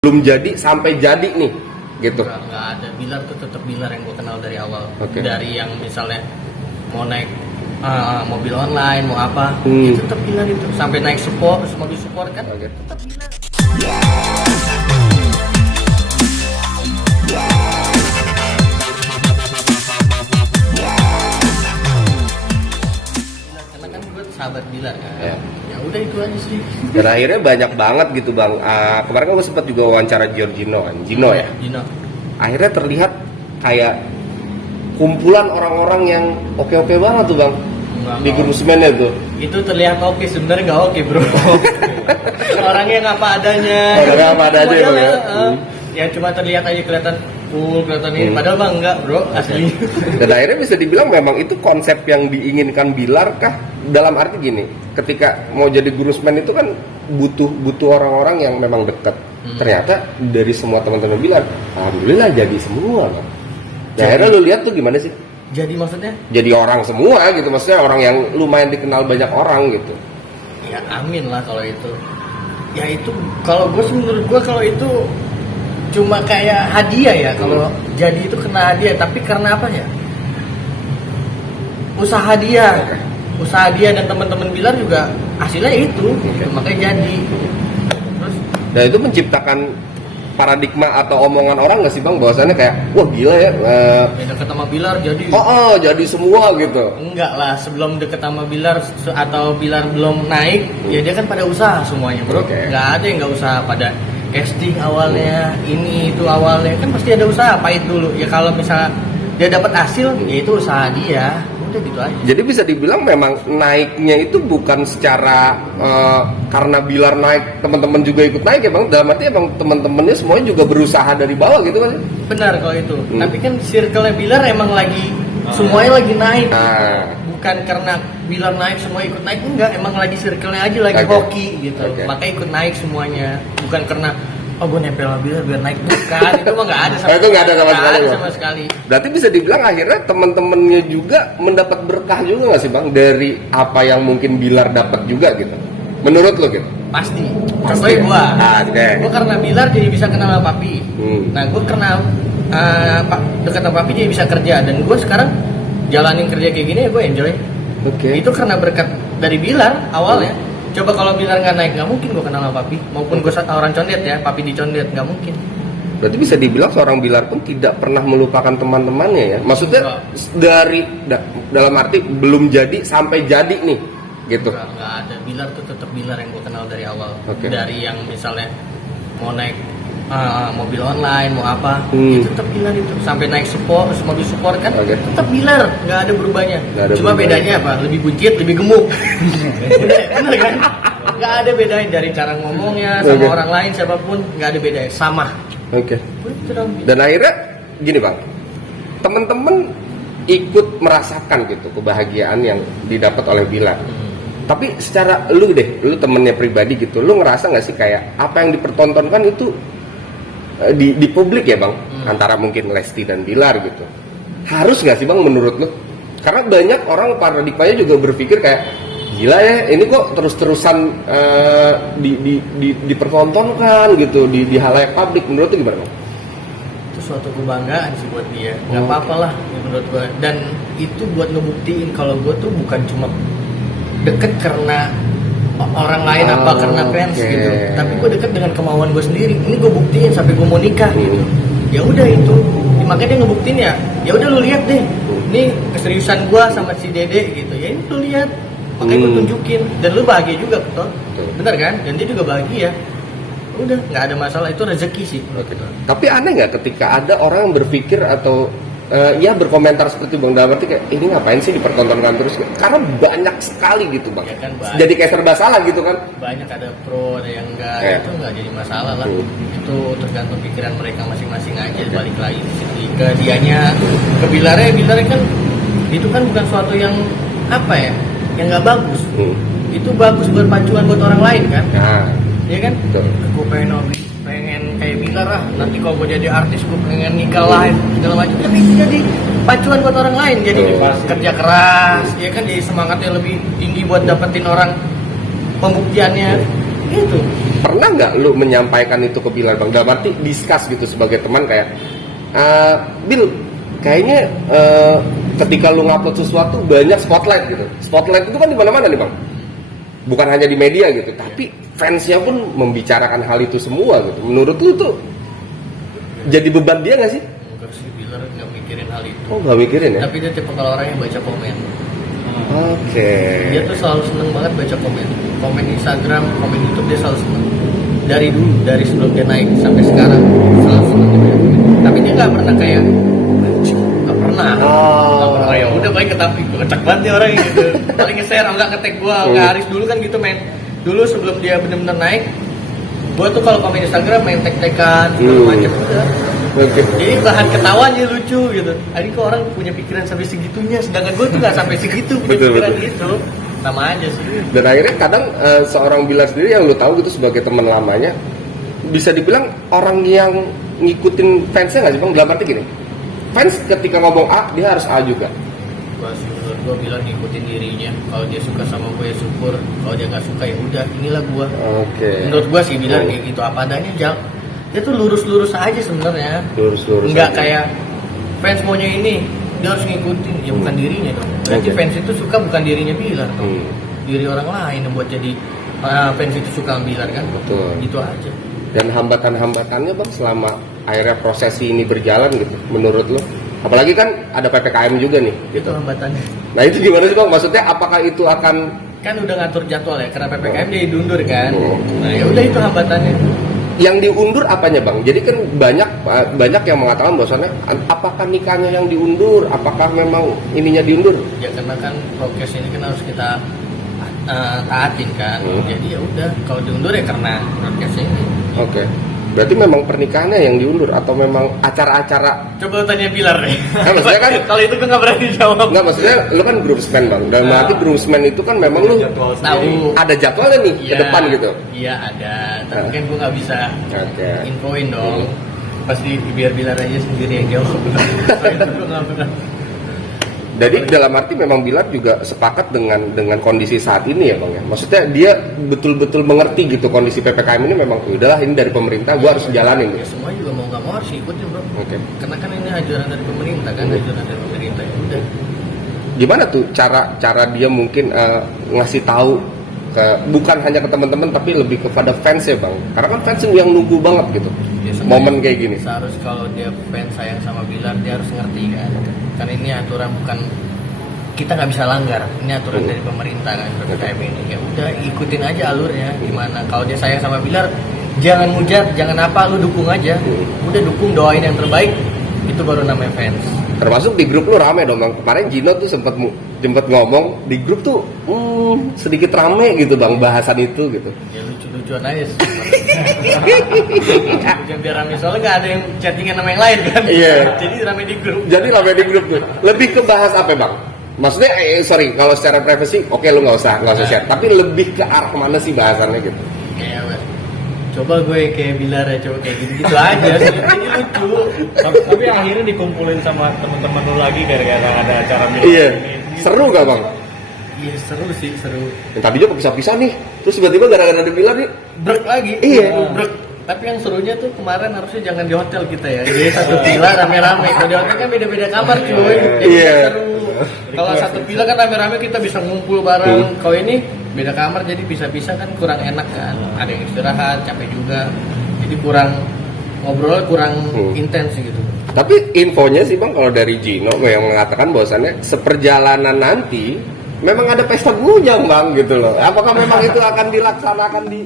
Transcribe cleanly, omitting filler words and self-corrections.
belum jadi sampai jadi nih gitu. Nggak ada. Bilar tuh tetap Bilar yang gue kenal dari awal. Okay. Dari yang misalnya mau naik mobil online mau apa, itu tetap Bilar itu. Sampai naik mobil support kan, Okay. tetap Bilar. Karena kan gue sahabat Bilar kan. Ya. Ya udah itu aja sih. Dan akhirnya banyak banget gitu bang. Kemarin kan gue sempat juga wawancara Giorgino kan, Gino ya. Gino. Akhirnya terlihat kayak kumpulan orang-orang yang oke-oke banget tuh bang. Di groomsmen tuh. Itu terlihat oke, sebenarnya nggak oke bro. Orangnya nggak apa adanya. Orangnya apa adanya Model ya. Ya cuma terlihat aja kelihatan cool, kelihatan ini. Padahal bang enggak bro, asli. Dan akhirnya bisa dibilang memang itu konsep yang diinginkan Bilar kah? Dalam arti gini, ketika mau jadi groomsman itu kan butuh orang-orang yang memang dekat. Ternyata dari semua teman-teman Bilar, alhamdulillah jadi semua bang. Nah, akhirnya lu lihat tuh gimana sih? Jadi maksudnya? Jadi orang semua gitu, maksudnya orang yang lumayan dikenal banyak orang gitu. Ya amin lah kalau itu. Ya itu kalau gue menurut gue kalau itu cuma kayak hadiah ya. Kalau jadi itu kena hadiah, tapi karena apa ya? Usaha dia dan teman-teman Bilar juga hasilnya itu, makanya jadi. Terus Nah itu menciptakan paradigma atau omongan orang nggak sih bang, bahwasannya kayak wah gila ya. deket sama Bilar jadi. Jadi semua gitu. Enggak lah, sebelum deket sama Bilar atau Bilar belum naik, ya dia kan pada usaha semuanya bro. Okay. Nggak ada yang nggak usaha, pada casting awalnya, ini itu awalnya kan pasti ada usaha, pahit dulu. Ya kalau misalnya dia dapat hasil, ya itu usaha dia. Udah gitu aja. Jadi bisa dibilang memang naiknya itu bukan secara karena Bilar naik teman-teman juga ikut naik ya bang. Dalam arti emang teman-temannya semuanya juga berusaha dari bawah gitu kan? Benar kalau itu. Tapi kan circle-nya Bilar emang lagi semuanya lagi naik. Bukan karena Bilar naik semua ikut naik, enggak, emang lagi circle-nya aja lagi hoki gitu. Makanya ikut naik semuanya. Bukan karena gue nempel sama Bilar biar naik, bukan. Itu mah nggak ada sama itu nggak ada sama sekali. Berarti bisa dibilang akhirnya teman-temannya juga mendapat berkah juga nggak sih bang dari apa yang mungkin Bilar dapat juga gitu? Menurut lo gitu? Pasti. Contohnya gue karena Bilar jadi bisa kenal sama Papi. Nah gue kenal dekat sama Papi jadi bisa kerja, dan gue sekarang jalanin kerja kayak gini ya gue enjoy. Itu karena berkat dari Bilar awalnya. Coba kalau Bilar nggak naik, nggak mungkin gue kenal sama Papi. Maupun gue orang condet ya, Papi di condet, nggak mungkin. Berarti bisa dibilang seorang Bilar pun tidak pernah melupakan teman-temannya ya. Maksudnya dari dalam arti belum jadi sampai jadi nih gitu. Nggak ada. Bilar tuh tetap Bilar yang gue kenal dari awal. Dari yang misalnya mau naik mobil online mau apa, itu tetap Bilar itu. Sampai naik mobil support kan, tetap Bilar, nggak ada berubahnya. Cuma bedanya apa? Lebih buncit, lebih gemuk. Bener kan? Nggak ada bedanya dari cara ngomongnya sama orang lain siapapun, nggak ada bedanya, sama. Dan akhirnya gini bang, teman-teman ikut merasakan gitu kebahagiaan yang didapat oleh Bilar. Tapi secara lu temennya pribadi gitu, lu ngerasa nggak sih kayak apa yang dipertontonkan itu di publik ya bang, antara mungkin Lesti dan Bilar gitu, harus nggak sih bang menurut lu? Karena banyak orang paradigmanya juga berpikir kayak gila ya, ini kok terus-terusan dipertontonkan gitu di halayak publik. Menurut lu gimana bang? Itu suatu kebanggaan sih buat dia, nggak apa-apa lah menurut gue. Dan itu buat ngebuktiin kalau gue tuh bukan cuma deket karena orang lain apa karena fans gitu, tapi gue deket dengan kemauan gue sendiri. Ini gue buktiin sampai gue mau nikah gitu. Ya udah itu, makanya dia ngebuktiin ya udah lu lihat deh, ini keseriusan gue sama si Dede gitu. Ya ini lu lihat, makanya gue tunjukin, dan lu bahagia juga betul, benar kan? Dan dia juga bahagia. Udah nggak ada masalah, itu rezeki sih. Tapi aneh nggak ketika ada orang yang berpikir atau ya berkomentar seperti bang, dalam arti kayak ini ngapain sih dipertontonkan terus? Karena banyak sekali gitu bang. Ya kan, jadi kayak serba salah gitu kan? Banyak, ada pro, ada yang enggak. Itu nggak jadi masalah lah. Itu tergantung pikiran mereka masing-masing aja. Balik lagi ke dianya, ke Bilarnya kan itu kan bukan suatu yang apa ya, yang nggak bagus. Itu bagus buat pacuan buat orang lain kan? Iya kan? Gue pengen kayak Bilar lah, nanti kalau gue jadi artis gue pengen nikah lah segala macam. Tapi itu jadi pacuan buat orang lain, jadi kerja keras, ya kan, jadi semangatnya lebih tinggi buat dapetin orang, pembuktiannya. Itu. Pernah nggak lu menyampaikan itu ke Bilar bang? Dalam arti discuss gitu sebagai teman kayak, Bil, kayaknya ketika lu ngupload sesuatu banyak spotlight gitu. Spotlight itu kan di mana-mana nih bang. Bukan hanya di media gitu, tapi fansnya pun membicarakan hal itu semua gitu. Menurut lu tuh jadi beban dia nggak sih? Enggak sih, Bilar nggak mikirin hal itu. Oh nggak mikirin ya? Tapi dia tipe kalau orang yang baca komen. Oke. Dia tuh selalu seneng banget baca komen. Komen Instagram, komen YouTube dia selalu seneng. Dari dulu, dari sebelum dia naik sampai sekarang selalu seneng dia baca komen. Tapi dia nggak pernah kayak nggak pernah. Nggak pernah ya udah baik tapi kocak banget dia orang gitu. Paling nge-share nggak nge-tag gua. Nggak Haris dulu kan gitu men. Dulu sebelum dia benar-benar naik, gua tuh kalau komen Instagram main tag-tagan segala macam udah. Oke. Jadi bahan ketawanya lucu gitu. Ini kok orang punya pikiran sampai segitunya, sedangkan gue tuh nggak sampai segitu punya Betul, pikiran betul. gitu. Sama aja sih. Dan akhirnya kadang seorang Bilar sendiri yang lu tahu gitu sebagai teman lamanya, bisa dibilang orang yang ngikutin fansnya nggak sih bang? Dalam arti gini, fans ketika ngomong A dia harus A juga. Gua sih menurut gue bilang ngikutin dirinya. Kalau dia suka sama gue ya syukur. Kalau dia nggak suka ya udah. Inilah gue. Oke. Menurut gue sih bilang kayak gitu apa adanya Jal. Dia tuh lurus-lurus aja sebenarnya. Lurus-lurus. Nggak aja. kayak fans maunya ini dia harus ngikutin. Ya bukan dirinya dong. Berarti Oke. fans itu suka bukan dirinya Bilar dong. Hmm. Diri orang lain yang buat jadi fans itu suka sama Bilar kan. Betul. Gitu aja. Dan hambatan-hambatannya bang selama akhirnya prosesi ini berjalan gitu, menurut lo? Apalagi kan ada PPKM juga nih. Itu hambatannya. Nah itu gimana sih bang? Maksudnya apakah itu akan Kan udah ngatur jadwal ya karena PPKM dia diundur kan. Oh. Nah ya udah itu hambatannya. yang diundur apanya bang? Jadi kan banyak yang mengatakan bahwasannya apakah nikahnya yang diundur? Apakah memang ininya diundur? Ya karena kan prokes ini kan harus kita taatin kan. Jadi ya udah kalau diundur ya karena prokes ini. Oke. Berarti memang pernikahannya yang diundur atau memang acara-acara? Coba tanya Bilar deh. Nah, maksudnya kan kalau itu gue nggak berani jawab. Enggak, maksudnya lu kan groomsman bang. Dan berarti groomsman itu kan memang lu Tahu. ada jadwalnya nih ke depan gitu. Iya ada. Tapi kan gue nggak bisa Oke. infoin dong. Pasti biar Bilar aja sendiri yang jawab. Kalau itu gue nggak pernah. Jadi dalam arti memang Bilar juga sepakat dengan kondisi saat ini ya bang ya. Maksudnya dia betul-betul mengerti gitu kondisi PPKM ini memang udahlah ini dari pemerintah, gua harus jalanin Ya gitu. semua juga mau nggak mau harus ikutin bro. Oke. Karena kan ini anjuran dari pemerintah kan, anjuran dari pemerintah ya udah. Gimana tuh cara dia mungkin ngasih tahu ke bukan hanya ke teman-teman tapi lebih kepada fans ya bang. Karena kan fans yang nunggu banget gitu. Ya, Momen kayak gini. Seharus kalau dia fans sayang sama Bilar dia harus ngerti kan. Karena ini aturan bukan kita nggak bisa langgar. Ini aturan dari pemerintah kan PPKM ini. Ya udah ikutin aja alurnya gimana. Kalau dia sayang sama Bilar jangan mujat, jangan apa lu dukung aja. Udah dukung, doain yang terbaik. Itu baru namanya fans. Termasuk di grup lu rame dong bang. Kemarin Gino tuh sempat ngomong di grup tuh sedikit rame gitu bang bahasan itu gitu. Ya lucu-lucuan aja sih. Biar rame soalnya nggak ada yang chattingan sama yang lain kan. Iya. Jadi rame di grup. Jadi rame di grup tuh. Lebih ke bahas apa bang? Maksudnya sorry kalau secara privasi oke lu nggak usah share. Tapi lebih ke arah mana sih bahasannya gitu? Kayak apa? Coba gue kayak Bilar ya, coba kayak gitu aja. Ini lucu. Tapi akhirnya dikumpulin sama teman-teman lu lagi gara-gara ada acara Bilar Iya. ini. Seru gak bang? Iya seru sih, seru. Yang tadinya kepisah-pisah nih. Terus tiba-tiba gara-gara ada Bilar nih. Brek lagi. Iya. Brek. Tapi yang serunya tuh kemarin harusnya jangan di hotel kita ya. Jadi satu villa rame-rame. Kalau di hotel kan beda-beda kamar cuy. Jadi Iya. seru. Kalau satu villa kan rame-rame kita bisa ngumpul bareng. Kalau ini beda kamar jadi bisa-bisa kan kurang enak kan. Ada yang istirahat, capek juga. Jadi kurang ngobrol kurang intens gitu. Tapi infonya sih bang kalau dari Gino yang mengatakan bahwasannya seperjalanan nanti memang ada pesta bujang bang gitu loh. Apakah memang itu akan dilaksanakan di